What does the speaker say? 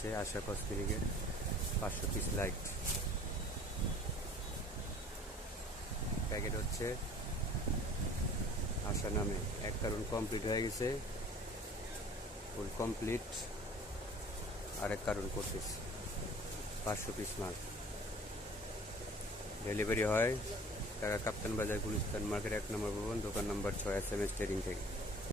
হচ্ছে আশা কসমেটিকের 500 piece light packet হচ্ছে আশা নামে। এক কারণ কমপ্লিট হয়ে গেছে, ফুল কমপ্লিট, আরেক কারণ করতেছি। 500 পিস মাল ডেলিভারি হয় ঢাকা কাপ্তান বাজার গুলিস্তান মার্কেট 1 নম্বর ভবন, দোকান নম্বর 6, SMS ট্রেডিং থেকে।